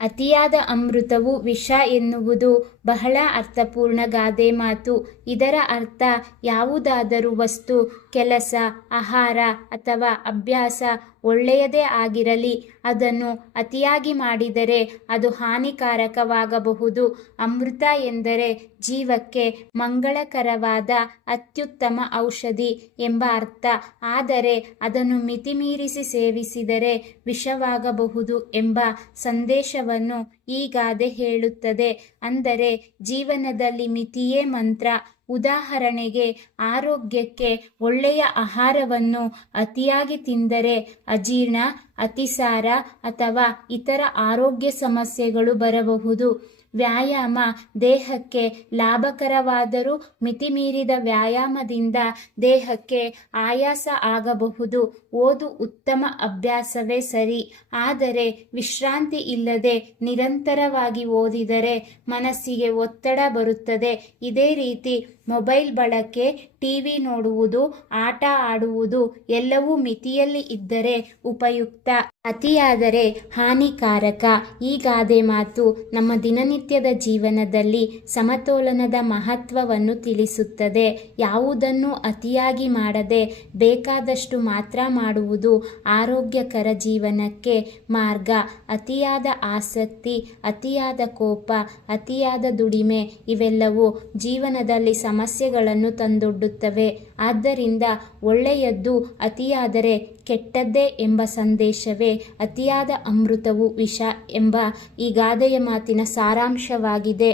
ಅತಿಯಾದ ಅಮೃತವು ವಿಷ ಎನ್ನುವುದು ಬಹಳ ಅರ್ಥಪೂರ್ಣ ಗಾದೆ ಮಾತು. ಇದರ ಅರ್ಥ ಯಾವುದಾದರೂ ವಸ್ತು, ಕೆಲಸ, ಆಹಾರ ಅಥವಾ ಅಭ್ಯಾಸ ಒಳ್ಳೆಯದೇ ಆಗಿರಲಿ, ಅದನ್ನು ಅತಿಯಾಗಿ ಮಾಡಿದರೆ ಅದು ಹಾನಿಕಾರಕವಾಗಬಹುದು. ಅಮೃತ ಎಂದರೆ ಜೀವಕ್ಕೆ ಮಂಗಳಕರವಾದ ಅತ್ಯುತ್ತಮ ಔಷಧಿ ಎಂಬ ಅರ್ಥ. ಆದರೆ ಅದನ್ನು ಮಿತಿಮೀರಿಸಿ ಸೇವಿಸಿದರೆ ವಿಷವಾಗಬಹುದು ಎಂಬ ಸಂದೇಶವನ್ನು ಈ ಗಾದೆ ಹೇಳುತ್ತದೆ. ಅಂದರೆ ಜೀವನದಲ್ಲಿ ಮಿತಿಯೇ ಮಂತ್ರ. ಉದಾಹರಣೆಗೆ, ಆರೋಗ್ಯಕ್ಕೆ ಒಳ್ಳೆಯ ಆಹಾರವನ್ನು ಅತಿಯಾಗಿ ತಿಂದರೆ ಅಜೀರ್ಣ, ಅತಿಸಾರ ಅಥವಾ ಇತರ ಆರೋಗ್ಯ ಸಮಸ್ಯೆಗಳು ಬರಬಹುದು. ವ್ಯಾಯಾಮ ದೇಹಕ್ಕೆ ಲಾಭಕರವಾದರೂ ಮಿತಿಮೀರಿದ ವ್ಯಾಯಾಮದಿಂದ ದೇಹಕ್ಕೆ ಆಯಾಸ ಆಗಬಹುದು. ಓದು ಉತ್ತಮ ಅಭ್ಯಾಸವೇ ಸರಿ, ಆದರೆ ವಿಶ್ರಾಂತಿ ಇಲ್ಲದೆ ನಿರಂತರವಾಗಿ ಓದಿದರೆ ಮನಸ್ಸಿಗೆ ಒತ್ತಡ ಬರುತ್ತದೆ. ಇದೇ ರೀತಿ ಮೊಬೈಲ್ ಬಳಕೆ, ಟಿವಿ ನೋಡುವುದು, ಆಟ ಆಡುವುದು ಎಲ್ಲವೂ ಮಿತಿಯಲ್ಲಿ ಇದ್ದರೆ ಉಪಯುಕ್ತ. ಅತಿಯಾದರೆ ಹಾನಿಕಾರಕ. ಈ ಗಾದೆ ಮಾತು ನಮ್ಮ ದಿನನಿತ್ಯದ ಜೀವನದಲ್ಲಿ ಸಮತೋಲನದ ಮಹತ್ವವನ್ನು ತಿಳಿಸುತ್ತದೆ. ಯಾವುದನ್ನು ಅತಿಯಾಗಿ ಮಾಡದೆ ಬೇಕಾದಷ್ಟು ಮಾತ್ರ ಮಾಡುವುದು ಆರೋಗ್ಯಕರ ಜೀವನಕ್ಕೆ ಮಾರ್ಗ. ಅತಿಯಾದ ಆಸಕ್ತಿ, ಅತಿಯಾದ ಕೋಪ, ಅತಿಯಾದ ದುಡಿಮೆ ಇವೆಲ್ಲವೂ ಜೀವನದಲ್ಲಿ ಸಮಸ್ಯೆಗಳನ್ನು ತಂದೊಡ್ಡುತ್ತವೆ. ಆದ್ದರಿಂದ ಒಳ್ಳೆಯದ್ದು ಅತಿಯಾದರೆ ಕೆಟ್ಟದ್ದೇ ಎಂಬ ಸಂದೇಶವೇ ಅತಿಯಾದ ಅಮೃತವು ವಿಷ ಎಂಬ ಈ ಗಾದೆಯ ಮಾತಿನ ಸಾರಾಂಶವಾಗಿದೆ.